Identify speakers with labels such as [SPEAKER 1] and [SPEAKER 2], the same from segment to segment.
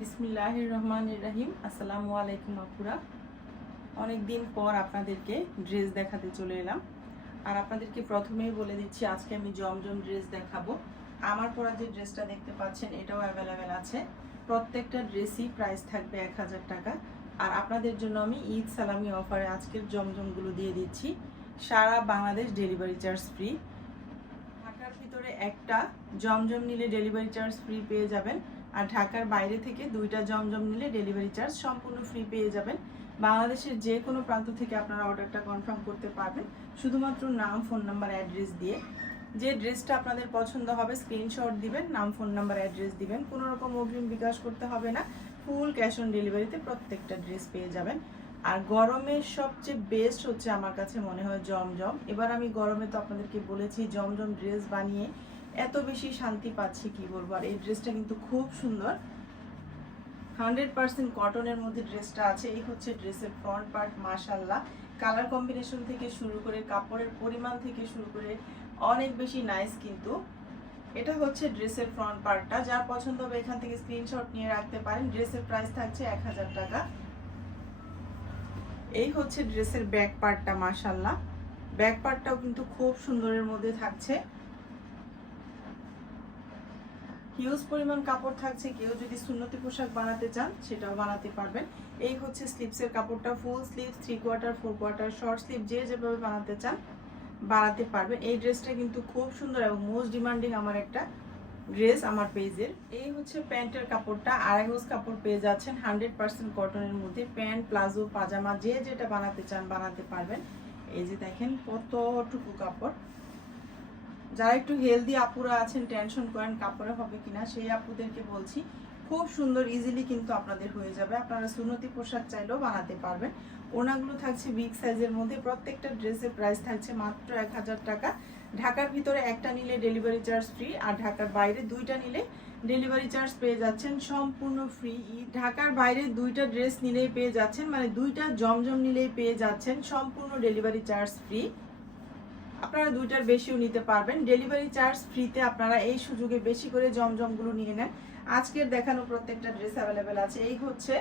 [SPEAKER 1] বিসমিল্লাহির রহমান রাহিম আসসালামু আলাইকুম আপুরা। অনেক দিন পর আপনাদেরকে ড্রেস দেখাতে চলে এলাম। আর আপনাদেরকে প্রথমেই বলে দিচ্ছি, আজকে আমি জমজম ড্রেস দেখাবো। আমার পরা যে ড্রেসটা দেখতে পাচ্ছেন, এটাও অ্যাভেলেবেল আছে। প্রত্যেকটা ড্রেসই প্রাইস থাকবে এক হাজার টাকা। আর আপনাদের জন্য আমি ঈদ সালামি অফারে আজকের জমজমগুলো দিয়ে দিচ্ছি। সারা বাংলাদেশ ডেলিভারি চার্জ ফ্রি ঢাকার ভিতরে একটা জমজম নিলে ডেলিভারি চার্জ ফ্রি পেয়ে যাবেন। আর ঢাকার বাইরে থেকে দুইটা জমজম নিলে ডেলিভারি চার্জ সম্পূর্ণ ফ্রি পেয়ে যাবেন। বাংলাদেশের যে কোনো প্রান্ত থেকে আপনারা অর্ডারটা কনফার্ম করতে পারবেন। শুধুমাত্র নাম ফোন নাম্বার অ্যাড্রেস দিয়ে। যে ড্রেসটা আপনাদের পছন্দ হবে স্ক্রিনশট দিবেন, নাম ফোন নাম্বার অ্যাড্রেস দিবেন। কোনো রকম অগ্রিম বিকাশ করতে হবে না। ফুল ক্যাশ অন ডেলিভারিতে প্রত্যেকটা ড্রেস পেয়ে যাবেন। আর গরমের সবচেয়ে বেস্ট হচ্ছে আমার কাছে মনে হয় জমজম। এবার আমি গরমে তো আপনাদেরকে বলেছি, জমজম ড্রেস বানিয়ে এত বেশি শান্তি পাচ্ছি, কি বলব? আর এই ড্রেসটা কিন্তু খুব সুন্দর। হান্ড্রেড পার্সেন্ট কটনের মধ্যে ড্রেসটা আছে। এই হচ্ছে ড্রেসের ফ্রন্ট পার্ট মাশাল্লাহ কালার কম্বিনেশন থেকে শুরু করে, কাপড়ের পরিমাণ থেকে শুরু করে, অনেক বেশি নাইস কিন্তু। এটা হচ্ছে ড্রেসের ফ্রন্ট পার্টটা যার পছন্দ হবে এখান থেকে স্ক্রিনশট নিয়ে রাখতে পারেন। ড্রেসের প্রাইস থাকছে এক হাজার টাকা। এই হচ্ছে ড্রেসের ব্যাক পার্টটা মাশাল্লাহ ব্যাক পার্টটাও কিন্তু খুব সুন্দরের মধ্যে থাকছে। হিউজ পরিমাণ কাপড় থাকছে, কেউ যদি সুন্নতি পোশাক বানাতে চান, সেটাও বানাতে পারবেন। এই হচ্ছে স্লিপসের কাপড়টা full sleeve three quarter four quarter short sleeve যে যেভাবে বানাতে চান, বানাতে পারবেন। এই ড্রেসটা কিন্তু খুব সুন্দর এবং মোস্ট ডিমান্ডিং আমার একটা ড্রেস আমার পেজের এই হচ্ছে প্যান্টের কাপড়টা, আড়াই গোজ কাপড় পেয়ে যাচ্ছেন হান্ড্রেড পার্সেন্ট কটনের মধ্যে। প্যান্ট, প্লাজো, পাজামা, যে যেটা বানাতে চান, বানাতে পারবেন। এই যে দেখেন কতটুকু কাপড়। যারা একটু হেলদি আপুরা আছেন টেনশন করেন কাপড়ে হবে কিনা, সেই আপুদেরকে বলছি, খুব সুন্দর ইজিলি কিন্তু আপনাদের হয়ে যাবে। আপনারা সুনতি পোশাক চাইলেও বানাতে পারবেন। ওনাগুলো থাকছে বিগ সাইজের মধ্যে। প্রত্যেকটা ড্রেসের প্রাইস থাকছে মাত্র এক হাজার টাকা। ঢাকার ভিতরে একটা নিলে ডেলিভারি চার্জ ফ্রি আর ঢাকার বাইরে দুইটা নিলে ডেলিভারি চার্জ পেয়ে যাচ্ছেন সম্পূর্ণ ফ্রি ঢাকার বাইরে দুইটা ড্রেস নিলেই পেয়ে যাচ্ছেন মানে দুইটা জমজম নিলেই পেয়ে যাচ্ছেন সম্পূর্ণ ডেলিভারি চার্জ ফ্রি আপনারা দুইটার বেশিও নিতে পারবেন। ডেলিভারি চার্জ ফ্রিতে আপনারা এই সুযোগে বেশি করে জমজমগুলো নিয়ে নেন। আজকের দেখানো প্রত্যেকটা ড্রেস অ্যাভেলেবেল আছে। এই হচ্ছে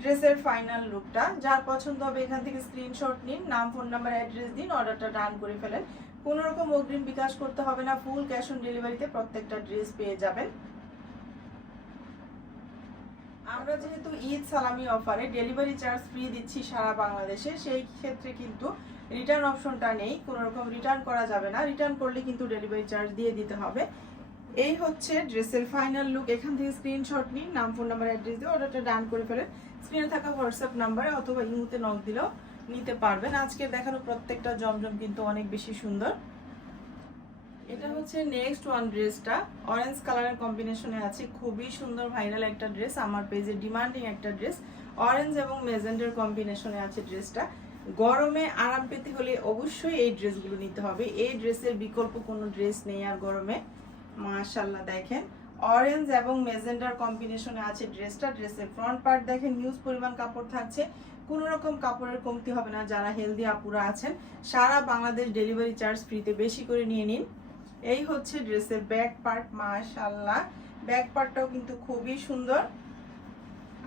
[SPEAKER 1] ড্রেসের ফাইনাল লুকটা যার পছন্দ হবে এখান থেকে স্ক্রিনশট নিন, নাম ফোন নাম্বার অ্যাড্রেস দিন অর্ডারটা ডান করে ফেলেন। কোনো রকম অগ্রিম বিকাশ করতে হবে না। ফুল ক্যাশ অন ডেলিভারিতে প্রত্যেকটা ড্রেস পেয়ে যাবেন। আমরা যেহেতু ঈদ সালামি অফারে ডেলিভারি চার্জ ফ্রি দিচ্ছি সারা বাংলাদেশে, সেই ক্ষেত্রে কিন্তু রিটার্ন অপশনটা নেই কোনো রকম রিটার্ন করা যাবে না। রিটার্ন করলে কিন্তু ডেলিভারি চার্জ দিয়ে দিতে হবে। এই হচ্ছে ড্রেসের ফাইনাল লুক এখান থেকে স্ক্রিনশট নিন, নাম ফোন নাম্বার অ্যাড্রেস দিয়ে অর্ডারটা ডান করে ফেলেন। স্ক্রিনে থাকা হোয়াটসঅ্যাপ নাম্বারে অথবা ইমুতে নক দিলেও নিতে পারবেন। আজকে দেখানো প্রত্যেকটা জমজম কিন্তু অনেক বেশি সুন্দর। এটা হচ্ছে নেক্সট ওয়ান ড্রেসটা অরেঞ্জ কালারের কম্বিনেশনে আছে। খুবই সুন্দর ভাইরাল একটা ড্রেস আমার পেজে ডিমান্ডিং একটা ড্রেস অরেঞ্জ এবং মেজেন্ডার কম্বিনেশনে আছে ড্রেসটা গরমে আরাম পেতে হলে অবশ্যই এই ড্রেসগুলো নিতে হবে। এই ড্রেসের বিকল্প কোনো ড্রেস নেই আর গরমে। মাশাল্লাহ দেখেন। অরেঞ্জ এবং মেজেন্ডার কম্বিনেশনে আছে ড্রেসটা। ড্রেসের ফ্রন্ট পার্ট দেখেন নিউজ পরিমাণ কাপড় থাকছে। কোনো রকম কাপড়ের কমতি হবে না, যারা হেলদি আপুরা আছেন। সারা বাংলাদেশ ডেলিভারি চার্জ ফ্রিতে বেশি করে নিয়ে নিন। এই হচ্ছে ড্রেসের ব্যাক পার্ট মাশাল্লাহ ব্যাক পার্টটাও কিন্তু খুবই সুন্দর।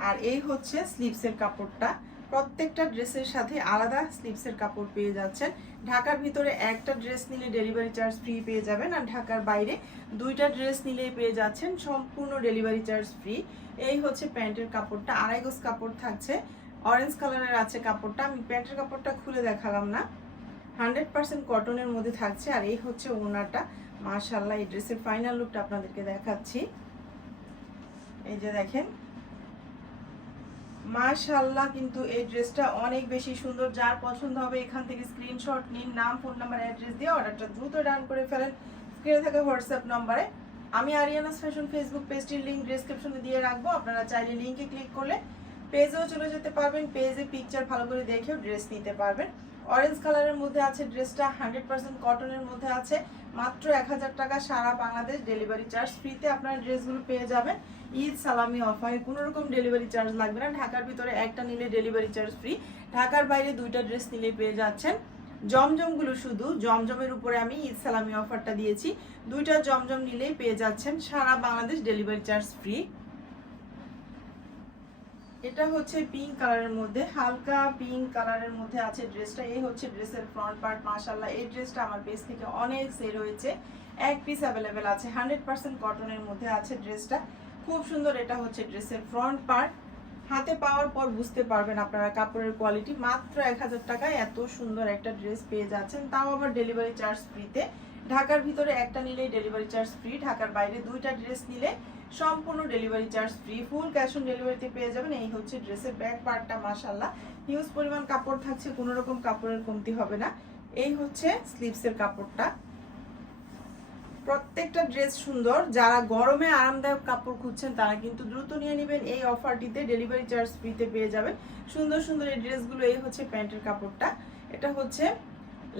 [SPEAKER 1] আর এই হচ্ছে স্লিভসের কাপড়টা। প্রত্যেকটা ড্রেসের সাথে আলাদা স্লিভসের কাপড় পেয়ে যাচ্ছেন। ঢাকার ভিতরে একটা ড্রেস নিলে ডেলিভারি চার্জ ফ্রি পেয়ে যাবেন আর ঢাকার বাইরে দুইটা ড্রেস নিলেই পেয়ে যাচ্ছেন সম্পূর্ণ ডেলিভারি চার্জ ফ্রি। এই হচ্ছে প্যান্টের কাপড়টা। আড়াই গোজ কাপড় থাকছে। অরেঞ্জ কালারের আছে কাপড়টা। আমি প্যান্টের কাপড়টা খুলে দেখালাম না। হান্ড্রেড পার্সেন্ট কটনের মধ্যে থাকছে আর এই হচ্ছে ওনারটা মাশাল্লাহ এই ড্রেসের ফাইনাল লুকটা আপনাদেরকে দেখাচ্ছি। এই যে দেখেন মাশাল্লাহ কিন্তু এই ড্রেসটা অনেক বেশি সুন্দর। যার পছন্দ হবে এখান থেকে স্ক্রিনশট নিন, নাম ফোন নাম্বার অ্যাড্রেস দিয়ে অর্ডারটা দ্রুত ডান করে ফেলেন। স্ক্রিনে থাকা হোয়াটসঅ্যাপ নম্বরে। আমি আরিয়ানাস ফ্যাশন ফেসবুক পেজটির লিঙ্ক ডিসক্রিপশনে দিয়ে রাখব। আপনারা চাইলে লিঙ্কে ক্লিক করলে পেজেও চলে যেতে পারবেন। পেজে পিকচার ভালো করে দেখেও ড্রেস নিতে পারবেন। অরেঞ্জ কালারের মধ্যে আছে ড্রেসটা হান্ড্রেড পার্সেন্ট কটনের মধ্যে আছে। মাত্র এক হাজার টাকা সারা বাংলাদেশ ডেলিভারি চার্জ ফ্রিতে আপনারা ড্রেসগুলো পেয়ে যাবেন। ঈদ সালামি অফারে কোনো রকম ডেলিভারি চার্জ লাগবে না। ঢাকার ভিতরে একটা নিলে ডেলিভারি চার্জ ফ্রি ঢাকার বাইরে দুইটা ড্রেস নিলে পেয়ে যাচ্ছেন। জমজমগুলো শুধু জমজমের উপরে আমি ঈদ সালামি অফারটা দিয়েছি। দুইটা জমজম নিলেই পেয়ে যাচ্ছেন। সারা বাংলাদেশ ডেলিভারি চার্জ ফ্রি এটা হচ্ছে পিঙ্ক কালারের মধ্যে, হালকা পিঙ্ক কালারের মধ্যে আছে ড্রেসটা এই হচ্ছে ড্রেসের ফ্রন্ট পার্ট মাশাল্লাহ এই ড্রেসটা আমার পেজ থেকে অনেক সেল হয়েছে। এক পিস অ্যাভেলেবেল আছে। হান্ড্রেড পার্সেন্ট কটনের মধ্যে আছে ড্রেসটা খুব সুন্দর এটা হচ্ছে ড্রেসের ফ্রন্ট পার্ট হাতে পাওয়ার পর বুঝতে পারবেন আপনারা কাপড়ের কোয়ালিটি মাত্র এক হাজার টাকায় এত সুন্দর একটা ড্রেস পেয়ে যাচ্ছেন। তাও আবার ডেলিভারি চার্জ ফ্রিতে ঢাকার ভিতরে একটা নিলেই ডেলিভারি চার্জ ফ্রি ঢাকার বাইরে দুইটা ড্রেস নিলে সম্পূর্ণ delivery charge free full cash on ডেলিভারিতে পেয়ে যাবেন। এই হচ্ছে ড্রেসের ব্যাক পার্টটা মাসাল্লাহ হিউজ পরিমাণ কাপড় থাকছে, কোনো রকম কাপড়ের কমতি হবে না। এই হচ্ছে স্লিভসের কাপড়টা। প্রত্যেকটা ড্রেস সুন্দর। যারা গরমে আরামদায়ক কাপড় খুঁজছেন, তারা কিন্তু দ্রুত নিয়ে নেবেন। এই অফারটিতে ডেলিভারি চার্জ ফ্রিতে পেয়ে যাবেন। সুন্দর সুন্দর এই ড্রেসগুলো এই হচ্ছে প্যান্টের কাপড়টা। এটা হচ্ছে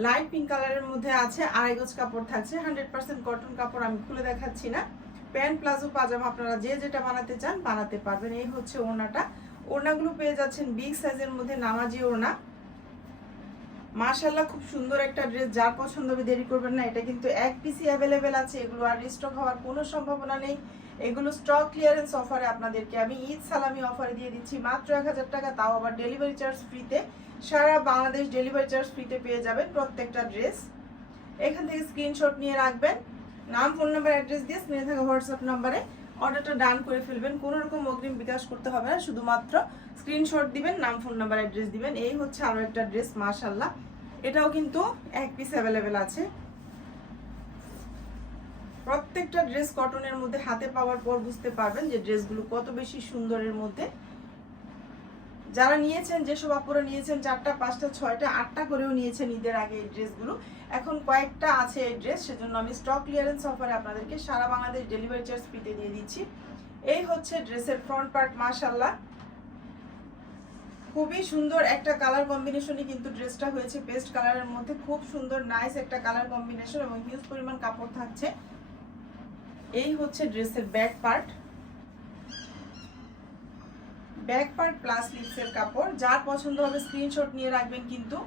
[SPEAKER 1] লাইট পিঙ্ক কালারের মধ্যে আছে। আড়াই গজ কাপড় থাকছে। হান্ড্রেড পার্সেন্ট কটন কাপড় আমি খুলে দেখাচ্ছি না। প্যান্ট প্লাজো, পাজামা আপনারা যে যেটা বানাতে চান বানাতে পারবেন। এই হচ্ছে ওড়নাটা। ওড়নাগুলো পেয়ে যাচ্ছেন বিগ সাইজের মধ্যে নামাজি ওড়না। মাশাল্লাহ খুব সুন্দর একটা ড্রেস। যার পছন্দ হবে দেরি করবেন না, এটা কিন্তু এক পিসি অ্যাভেলেবেল আছে। এগুলো আর রিস্টক হওয়ার কোনো সম্ভাবনা নেই। এগুলো স্টক ক্লিয়ারেন্স অফারে আপনাদেরকে আমি ঈদ সালামি অফারে দিয়ে দিচ্ছি। মাত্র এক হাজার টাকা, তাও আবার ডেলিভারি চার্জ ফ্রিতে সারা বাংলাদেশ ডেলিভারি চার্জ ফ্রিতে পেয়ে যাবেন প্রত্যেকটা ড্রেস। এখান থেকে স্ক্রিনশট নিয়ে রাখবেন। নাম, ফোন নাম্বার, অ্যাড্রেস দিয়ে স্ক্রিনে থাকা হোয়াটসঅ্যাপ নাম্বারে অর্ডারটা ডান করে ফেলবেন। কোনো রকম অগ্রিম বিকাশ করতে হবে না, শুধুমাত্র স্ক্রিনশট দিবেন, নাম, ফোন নাম্বার, অ্যাড্রেস দিবেন। এই হচ্ছে আরও একটা ড্রেস মাশাল্লাহ এটাও কিন্তু এক পিস অ্যাভেলেবেল আছে। প্রত্যেকটা ড্রেস কটনের মধ্যে হাতে পাওয়ার পর বুঝতে পারবেন যে ড্রেসগুলো কত বেশি সুন্দরের মধ্যে। যারা নিয়েছেন, যেসব আপুরা নিয়েছেন, চারটা, পাঁচটা, ছয়টা, আটটা করেও নিয়েছেন ঈদের আগে এই ড্রেসগুলো এখন কয়েকটা আছে এই ড্রেস সেজন্য আমি স্টক ক্লিয়ারেন্স অফারে আপনাদেরকে সারা বাংলাদেশ ডেলিভারি চার্জ ফ্রিতে দিয়ে দিচ্ছি। এই হচ্ছে ড্রেসের ফ্রন্ট পার্ট মাশাল্লাহ খুবই সুন্দর একটা কালার কম্বিনেশনই কিন্তু ড্রেসটা হয়েছে। পেস্ট কালারের মধ্যে খুব সুন্দর নাইস একটা কালার কম্বিনেশন এবং হিউজ পরিমাণ কাপড় থাকছে। এই হচ্ছে ড্রেসের back part back part plus লিপসের কাপড়। যার পছন্দ হবে স্ক্রিনশট নিয়ে রাখবেন কিন্তু।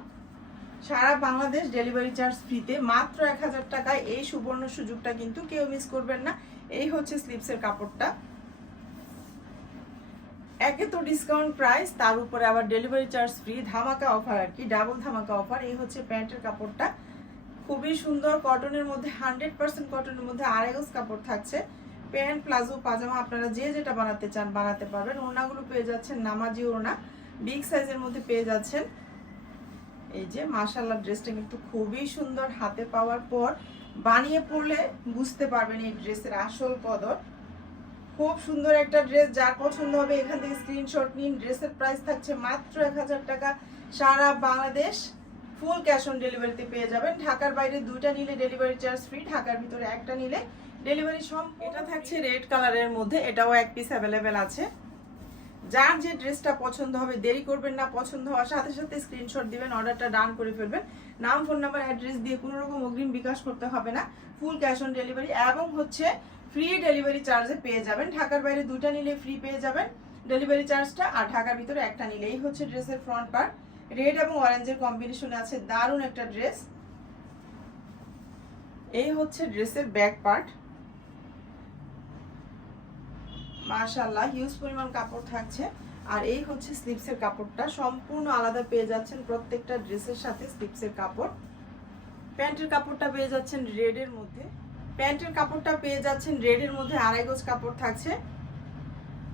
[SPEAKER 1] সারা বাংলাদেশ ডেলিভারি চার্জ ফ্রিতে মাত্র এক হাজার টাকায় এই সুবর্ণ সুযোগটা কিন্তু কেউ মিস করবেন না। এই হচ্ছে স্লিপসের কাপড়টা। একে তো ডিসকাউন্ট প্রাইস তার উপরে আবার ডেলিভারি চার্জ ফ্রি ধামাকা অফার আর কি ডাবল ধামাকা অফার এই হচ্ছে প্যান্টের কাপড়টা। খুবই সুন্দর কটনের মধ্যে হান্ড্রেড পার্সেন্ট কটনের মধ্যে আড়াইগজ কাপড় থাকছে। প্যান্ট, প্লাজো, পাজামা আপনারা যে যেটা বানাতে চান, বানাতে পারবেন। ওড়নাগুলো পেয়ে যাচ্ছেন নামাজি ওড়না। বিগ সাইজের মধ্যে পেয়ে যাচ্ছেন। এই যে মাশাল্লাহ ড্রেসটা কিন্তু খুবই সুন্দর হাতে পাওয়ার পর বানিয়ে পড়লে বুঝতে পারবেন এই ড্রেসের আসল কদর। খুব সুন্দর একটা ড্রেস যার পছন্দ হবে এখান থেকে স্ক্রিনশট নিন ড্রেসের প্রাইস থাকছে মাত্র এক হাজার টাকা। সারা বাংলাদেশ ফুল ক্যাশ অন ডেলিভারিতে পেয়ে যাবেন। ঢাকার বাইরে দুইটা নিলে ডেলিভারি চার্জ ফ্রি ঢাকার ভিতরে একটা নিলে ডেলিভারি সম এটা থাকছে রেড কালারের মধ্যে এটাও এক পিস অ্যাভেলেবেল আছে। যার যে ড্রেসটা পছন্দ হবে, দেরি করবেন না, পছন্দ হওয়ার সাথে সাথে স্ক্রিনশট দিবেন অর্ডারটা ডান করে ফেলবেন। নাম ফোন নাম্বার অ্যাড্রেস দিয়ে কোনো রকম অগ্রিম বিকাশ করতে হবে না। ফুল ক্যাশ অন ডেলিভারি এবং হচ্ছে ফ্রি ডেলিভারি চার্জে পেয়ে যাবেন। ঢাকার বাইরে দুইটা নিলে ফ্রি পেয়ে যাবেন। ডেলিভারি চার্জটা আর ঢাকার ভিতরে একটা নিলে এই হচ্ছে ড্রেসের ফ্রন্ট পার্ট রেড এবং অরেঞ্জের কম্বিনেশনে আছে। দারুণ একটা ড্রেস এই হচ্ছে ড্রেসের ব্যাক পার্ট মাশাল্লাহ হিউজ পরিমাণ কাপড় থাকছে। আর এই হচ্ছে স্লিপসের কাপড়টা। সম্পূর্ণ আলাদা পেয়ে যাচ্ছেন প্রত্যেকটা ড্রেসের সাথে স্লিপসের কাপড়। প্যান্টের কাপড়টা পেয়ে যাচ্ছেন রেডের মধ্যে। প্যান্টের কাপড়টা পেয়ে যাচ্ছেন রেডের মধ্যে আড়াই গজ কাপড় থাকছে।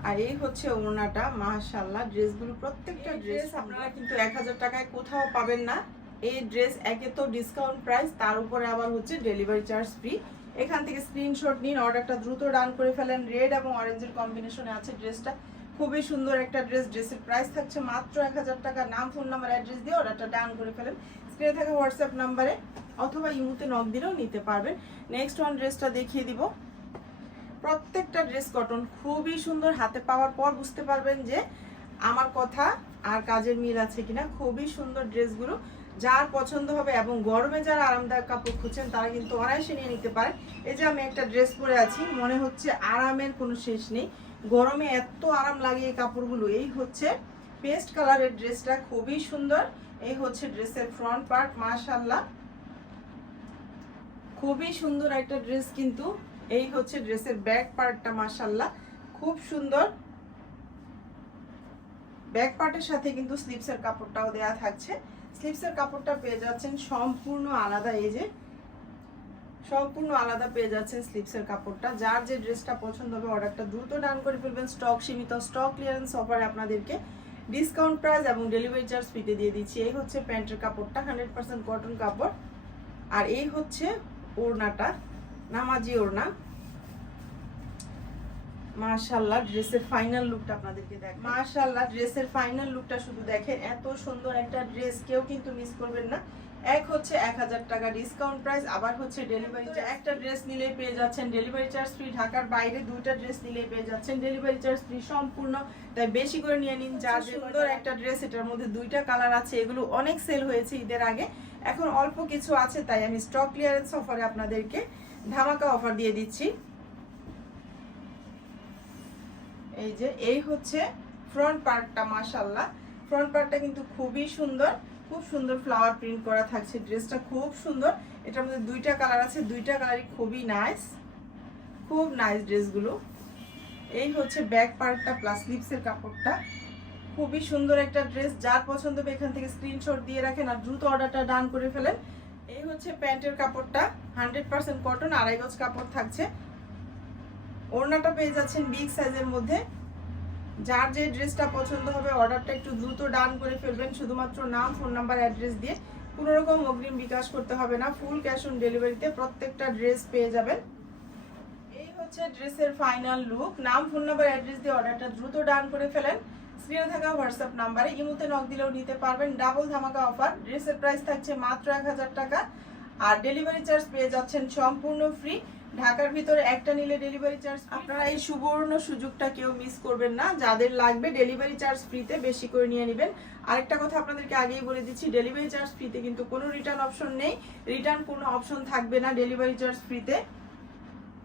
[SPEAKER 1] আর এই হচ্ছে ওড়নাটা। মাশাল্লাহ ড্রেসগুলো প্রত্যেকটা ড্রেস আপনারা কিন্তু এক হাজার টাকায় কোথাও পাবেন না। এই ড্রেস একে তো ডিসকাউন্ট প্রাইস তার উপরে আবার হচ্ছে ডেলিভারি চার্জ ফ্রি এখান থেকে স্ক্রিনশট নিন অর্ডারটা দ্রুত ডান করে ফেলেন। রেড এবং অরেঞ্জের কম্বিনেশনে আছে ড্রেসটা খুবই সুন্দর একটা ড্রেস ড্রেসের প্রাইস থাকছে মাত্র এক হাজার টাকা। নাম ফোন নাম্বার অ্যাড্রেস দিয়ে অর্ডারটা ডান করে ফেলেন। স্ক্রিনে থাকা হোয়াটসঅ্যাপ নাম্বারে অথবা ইমুতে নক দিলেও নিতে পারবেন। নেক্সট ওয়ান ড্রেসটা দেখিয়ে দিব। প্রত্যেকটা ড্রেস কটন খুবই সুন্দর। হাতে পাওয়ার পর বুঝতে পারবেন যে আমার কথা আর কাজের মিল আছে কিনা, খুবই সুন্দর ড্রেসগুলো। যার পছন্দ হবে এবং গরমে যারা আরামদায়ক কাপড় খুঁজছেন, তারা কিন্তু অনায়াসে নিয়ে নিতে পারে। এই যে আমি একটা ড্রেস পরে আছি, মনে হচ্ছে আরামের কোনো শেষ নেই। গরমে এত আরাম লাগে এই কাপড়গুলো। এই হচ্ছে পেস্ট কালারের ড্রেসটা, খুবই সুন্দর। এই হচ্ছে ড্রেসের ফ্রন্ট পার্ট মাশাল্লাহ খুবই সুন্দর একটা ড্রেস কিন্তু। এই হচ্ছে ড্রেসের ব্যাক পার্টটা মাশাল্লাহ খুব সুন্দর। ব্যাক পার্টের সাথে কিন্তু স্লিপসের কাপড়টাও দেয়া থাকছে। স্লিপসের কাপড়টা পেয়ে যাচ্ছেন সম্পূর্ণ আলাদা এই যে, সম্পূর্ণ আলাদা পেয়ে যাচ্ছেন স্লিপসের কাপড়টা। যার যে ড্রেসটা পছন্দ হবে অর্ডারটা দ্রুত ডান করে ফেলবেন। স্টক সীমিত, স্টক ক্লিয়ারেন্স অফারে আপনাদেরকে ডিসকাউন্ট প্রাইস এবং ডেলিভারি চার্জ ফ্রিতে দিয়ে দিচ্ছি। এই হচ্ছে প্যান্টের কাপড়টা, হান্ড্রেড পার্সেন্ট কটন কাপড়। আর এই হচ্ছে ওড়নাটা, নামাজি ওড়না। মাশাল্লাহ ড্রেসের ফাইনাল লুকটা আপনাদেরকে দেখ মাশাল্লাহ ড্রেসের ফাইনাল লুকটা শুধু দেখেন এত সুন্দর একটা ড্রেস কেউ কিন্তু মিস করবেন না। এক হচ্ছে এক হাজার টাকা ডিসকাউন্ট প্রাইস আবার হচ্ছে ডেলিভারি একটা ড্রেস নিলে পেয়ে যাচ্ছেন ডেলিভারি চার্জ ফ্রি ঢাকার বাইরে দুইটা ড্রেস নিলে পেয়ে যাচ্ছেন ডেলিভারি চার্জ ফ্রি সম্পূর্ণ। তাই বেশি করে নিয়ে নিন যা সুন্দর একটা ড্রেস এটার মধ্যে দুইটা কালার আছে এগুলো অনেক সেল হয়েছে ঈদের আগে। এখন অল্প কিছু আছে তাই আমি স্টক ক্লিয়ারেন্স অফারে আপনাদেরকে ধামাকা অফার দিয়ে দিচ্ছি। এই যে, এই হচ্ছে ফ্রন্ট পার্টটা মাশাল্লাহ ফ্রন্ট পার্টটা কিন্তু খুবই সুন্দর। খুব সুন্দর ফ্লাওয়ার প্রিন্ট করা থাকছে। ড্রেসটা খুব সুন্দর। এটার মধ্যে দুইটা কালার আছে। দুইটা কালারই খুবই নাইস খুব নাইস ড্রেসগুলো এই হচ্ছে ব্যাক পার্টটা প্লাস স্লিপসের কাপড়টা। খুবই সুন্দর একটা ড্রেস যার পছন্দ হবে এখান থেকে স্ক্রিনশট দিয়ে রাখেন আর দ্রুত অর্ডারটা ডান করে ফেলেন। এই হচ্ছে প্যান্টের কাপড়টা। হান্ড্রেড পার্সেন্ট কটন আড়াই গজ কাপড় থাকছে। ওড়নাটা পেয়ে যাচ্ছেন বিগ সাইজের মধ্যে। যার যে ড্রেসটা পছন্দ হবে, অর্ডারটা একটু দ্রুত ডান করে ফেলবেন। শুধুমাত্র নাম, ফোন নাম্বার, অ্যাড্রেস দিয়ে। কোনো রকম অগ্রিম বিকাশ করতে হবে না। ফুল ক্যাশ অন ডেলিভারিতে প্রত্যেকটা ড্রেস পেয়ে যাবেন। এই হচ্ছে ড্রেসের ফাইনাল লুক। নাম, ফোন নাম্বার, অ্যাড্রেস দিয়ে অর্ডারটা দ্রুত ডান করে ফেলেন। স্ক্রিনে থাকা হোয়াটসঅ্যাপ নাম্বারে ইমুতে নক দিলেও নিতে পারবেন। ডাবল ধামাকা অফার। ড্রেসের প্রাইস থাকছে মাত্র এক হাজার টাকা। আর ডেলিভারি চার্জ পেয়ে যাচ্ছেন সম্পূর্ণ ফ্রি। ঢাকার ভিতরে একটা নিলে ডেলিভারি চার্জ আপনারা এই সুবর্ণ সুযোগটা কেউ মিস করবেন না। যাদের লাগবে ডেলিভারি চার্জ ফ্রিতে বেশি করে নিয়ে নেবেন। আরেকটা কথা আপনাদেরকে আগেই বলে দিচ্ছি ডেলিভারি চার্জ ফ্রিতে কিন্তু কোনো রিটার্ন অপশন নেই। রিটার্ন কোনো অপশন থাকবে না ডেলিভারি চার্জ ফ্রিতে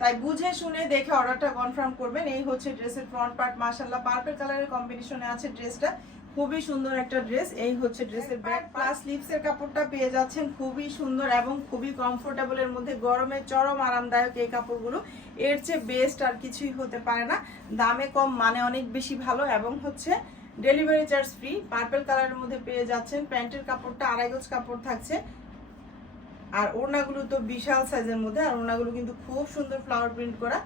[SPEAKER 1] তাই বুঝে শুনে দেখে অর্ডারটা কনফার্ম করবেন। এই হচ্ছে ড্রেসের ফ্রন্ট পার্ট মার্শাল্লাহ পার্পল কালারের কম্বিনেশনে আছে ড্রেসটা খুবই সুন্দর একটা ড্রেস এই হচ্ছে ড্রেসের ব্যাক প্লাস স্লিপসের কাপড়টা পেয়ে যাচ্ছেন। খুবই সুন্দর এবং খুবই কমফোর্টেবল এর মধ্যে গরমে চরম আরামদায়ক এই কাপড়গুলো। এর চেয়ে বেস্ট আর কিছুই হতে পারে না। দামে কম মানে অনেক বেশি ভালো এবং হচ্ছে ডেলিভারি চার্জ ফ্রি পার্পল কালারের মধ্যে পেয়ে যাচ্ছেন। প্যান্টের কাপড়টা আড়াই গজ কাপড় থাকছে। আর ওড়নাগুলো তো বিশাল সাইজের মধ্যে। আর ওড়নাগুলো কিন্তু খুব সুন্দর ফ্লাওয়ার প্রিন্ট করা।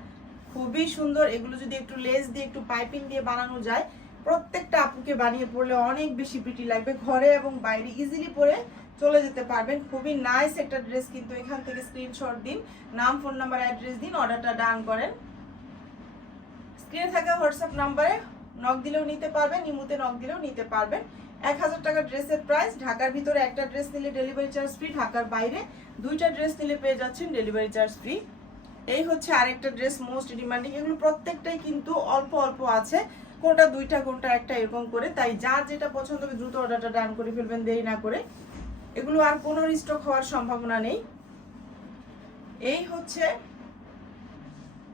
[SPEAKER 1] খুবই সুন্দর। এগুলো যদি একটু লেস দিয়ে একটু পাইপিং দিয়ে বানানো যায় প্রত্যেকটা আপুকে বানিয়ে পড়লে অনেক বেশি প্রিটি লাগবে। ঘরে এবং বাইরে ইজিলি পরে চলে যেতে পারবেন। খুবই নাইস একটা ড্রেস কিন্তু এখান থেকে স্ক্রিনশট দিন। নাম ফোন নাম্বার অ্যাড্রেস দিন অর্ডারটা ডান করেন। স্ক্রিনে থাকা হোয়াটসঅ্যাপ নাম্বারে নক দিলেও নিতে পারবেন ইমুতে নক দিলেও নিতে পারবেন। এক হাজার টাকা ড্রেসের প্রাইস ঢাকার ভিতরে একটা ড্রেস নিলে ডেলিভারি চার্জ ফ্রি ঢাকার বাইরে দুইটা ড্রেস নিলে পেয়ে যাচ্ছেন ডেলিভারি চার্জ ফ্রি এই হচ্ছে আরেকটা ড্রেস মোস্ট ডিমান্ডিং এগুলো প্রত্যেকটাই কিন্তু অল্প অল্প আছে। কোনটা দুইটা, কোনটা একটা এরকম করে। তাই যার যেটা পছন্দ হবে দ্রুত অর্ডারটা ডান করে ফেলবেন, দেরি না করে। এগুলো আর কোনো স্টক হওয়ার সম্ভাবনা নেই। এই হচ্ছে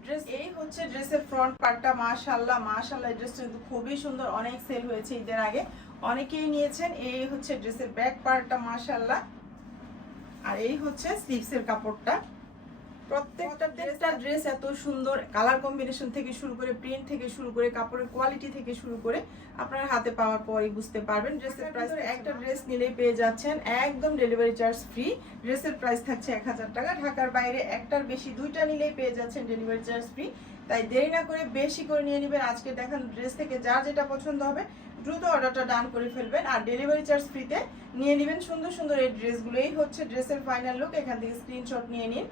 [SPEAKER 1] ড্রেস এই হচ্ছে ড্রেসের ফ্রন্ট পার্টটা মাশাল্লাহ মাশাল্লাহ ড্রেসটা কিন্তু খুবই সুন্দর। অনেক সেল হয়েছে ঈদের আগে। অনেকেই নিয়েছেন। এই হচ্ছে ড্রেসের ব্যাক পার্টটা মাশাল্লাহ আর এই হচ্ছে স্লিভসের কাপড়টা। প্রত্যেকটা ড্রেস এত সুন্দর কালার কম্বিনেশন থেকে শুরু করে প্রিন্ট থেকে শুরু করে, কাপড়ের কোয়ালিটি থেকে শুরু করে আপনারা হাতে পাওয়ার পরই বুঝতে পারবেন ড্রেসের প্রাইস একটা ড্রেস নিলেই পেয়ে যাচ্ছেন একদম ডেলিভারি চার্জ ফ্রি ড্রেসের প্রাইস থাকছে এক হাজার টাকা। ঢাকার বাইরে একটার বেশি, দুইটা নিলেই পেয়ে যাচ্ছেন ডেলিভারি চার্জ ফ্রি তাই দেরি না করে বেশি করে নিয়ে নেবেন। আজকে দেখান ড্রেস থেকে যার যেটা পছন্দ হবে, দ্রুত অর্ডারটা ডান করে ফেলবেন আর ডেলিভারি চার্জ ফ্রিতে নিয়ে নেবেন। সুন্দর সুন্দর এই ড্রেসগুলো এই হচ্ছে ড্রেসের ফাইনাল লুক এখান থেকে স্ক্রিনশট নিয়ে নিন।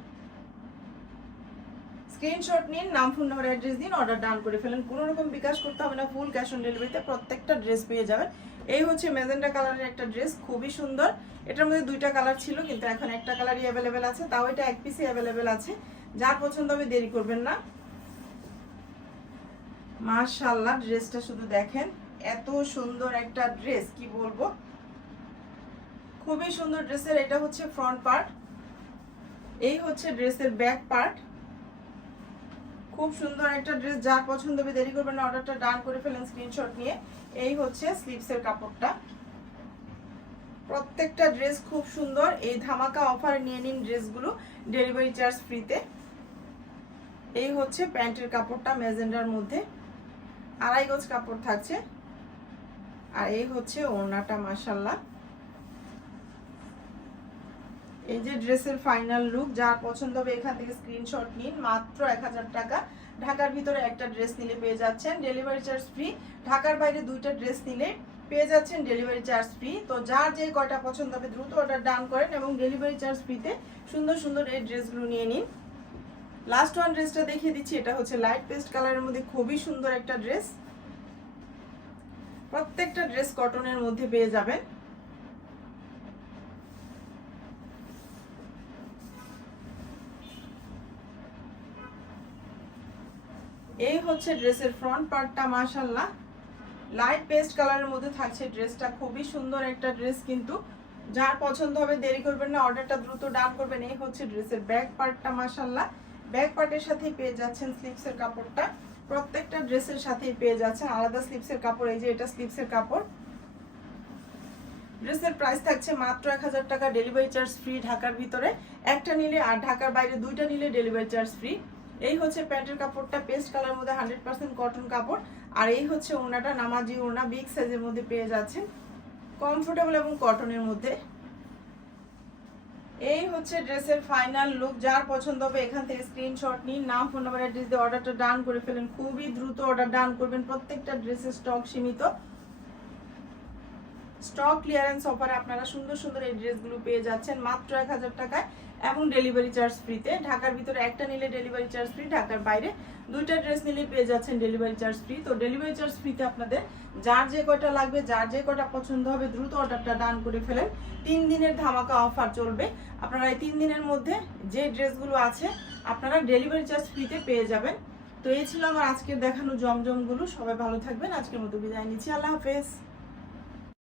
[SPEAKER 1] স্ক্রিনশট নিন, নাম ফোন নাম্বার অ্যাড্রেস দিন অর্ডার ডান করে ফেলেন। কোনো রকম বিকাশ করতে হবে না ফুল ক্যাশ অন ডেলিভারিতে প্রত্যেকটা ড্রেস পেয়ে যাবেন। এই হচ্ছে মেজেন্ডা কালারের একটা ড্রেস খুবই সুন্দর। এটার মধ্যে দুইটা কালার ছিল, কিন্তু এখন একটা কালারই অ্যাভেলেবেল আছে, তাও এটা এক পিসই অ্যাভেলেবেল আছে। যার পছন্দ হবে দেরি করবেন না। মাশাল্লাহ ড্রেসটা শুধু দেখেন, এত সুন্দর একটা ড্রেস কি বলব? খুবই সুন্দর ড্রেসের এটা হচ্ছে ফ্রন্ট পার্ট এই হচ্ছে ড্রেসের ব্যাক পার্ট খুব সুন্দর একটা ড্রেস যার পছন্দ হবে, দেরি করবেন না অর্ডারটা ডান করে ফেলেন স্ক্রিনশট নিয়ে। এই হচ্ছে স্লিভসের কাপড়টা। প্রত্যেকটা ড্রেস খুব সুন্দর। এই ধামাকা অফার নিয়ে নিন ড্রেসগুলো ডেলিভারি চার্জ ফ্রিতে এই হচ্ছে প্যান্টের কাপড়টা মেজেন্ডার মধ্যে। আড়াই গজ কাপড় থাকছে। আর এই হচ্ছে ওড়নাটা মাসাল্লাহ এই যে ড্রেসের ফাইনাল লুক যার পছন্দ হবে এখান থেকে স্ক্রিনশট নিন। মাত্র এক হাজার টাকা। ঢাকার ভিতরে একটা ড্রেস নিলে পেয়ে যাচ্ছেন। ডেলিভারি চার্জ ফ্রি ঢাকার বাইরে দুইটা ড্রেস নিলে পেয়ে যাচ্ছেন ডেলিভারি চার্জ ফ্রি তো যার যে কয়টা পছন্দ হবে দ্রুত অর্ডার ডান করেন এবং ডেলিভারি চার্জ ফ্রিতে সুন্দর সুন্দর এই ড্রেসগুলো নিয়ে নিন। লাস্ট ওয়ান ড্রেসটা দেখিয়ে দিচ্ছি। এটা হচ্ছে লাইট পেস্ট কালারের মধ্যে খুবই সুন্দর একটা ড্রেস প্রত্যেকটা ড্রেস কটনের মধ্যে পেয়ে যাবেন। এই হচ্ছে ড্রেসের ফ্রন্ট পার্টটা মাশাল্লাহ লাইট পেস্ট কালারের মধ্যে থাকছে ড্রেসটা। খুবই সুন্দর একটা ড্রেস কিন্তু। যার পছন্দ হবে, দেরি করবেন না, অর্ডারটা দ্রুত ডান করবেন। এই হচ্ছে ড্রেসের ব্যাক পার্টটা মাশাল্লাহ ব্যাক পার্টের সাথেই পেয়ে যাচ্ছেন স্লিপসের কাপড়টা। প্রত্যেকটা ড্রেসের সাথেই পেয়ে যাচ্ছেন। আলাদা স্লিপসের কাপড়, এই যে এটা স্লিপসের কাপড়। ড্রেসের প্রাইস থাকছে মাত্র এক হাজার টাকা ডেলিভারি চার্জ ফ্রি ঢাকার ভিতরে। একটা নিলে আর ঢাকার বাইরে দুইটা নিলে ডেলিভারি চার্জ ফ্রি এই হচ্ছে প্যান্টের কাপড়টা, পেস্ট কালার মধ্যে হান্ড্রেড পার্সেন্ট কটন কাপড়। আর এই হচ্ছে ওনাটা নামাজি ওনা বিগ সাইজের মধ্যে পেয়ে যাচ্ছেন কমফোর্টেবল এবং কটনের মধ্যে। এই হচ্ছে ড্রেসের ফাইনাল লুক। যার পছন্দ হবে এখান থেকে স্ক্রিনশট নিন। নাম, ফোন নাম্বার, অ্যাড্রেস দিয়ে অর্ডারটা ডান করে ফেলেন। খুবই দ্রুত অর্ডার ডান করবেন। প্রত্যেকটা ড্রেসের স্টক সীমিত। স্টক ক্লিয়ারেন্স অফারে আপনারা সুন্দর সুন্দর এই ড্রেসগুলো পেয়ে যাচ্ছেন। মাত্র এক হাজার টাকায় এবং ডেলিভারি চার্জ ফ্রিতে ঢাকার ভিতরে একটা নিলে ডেলিভারি চার্জ ফ্রি ঢাকার বাইরে দুইটা ড্রেস নিলে পেয়ে যাচ্ছেন ডেলিভারি চার্জ ফ্রি তো ডেলিভারি চার্জ ফ্রিতে আপনাদের যার যে কয়টা লাগবে, যার যে কয়টা পছন্দ হবে, দ্রুত অর্ডারটা ডান করে ফেলেন। তিন দিনের ধামাকা অফার চলবে। আপনারা এই তিন দিনের মধ্যে যে ড্রেসগুলো আছে, আপনারা ডেলিভারি চার্জ ফ্রিতে পেয়ে যাবেন। তো এই ছিল আমার আজকের দেখানো জমজমগুলো। সবাই ভালো থাকবেন। আজকের মতো বিদায় নিচ্ছি। আল্লাহ হাফেজ।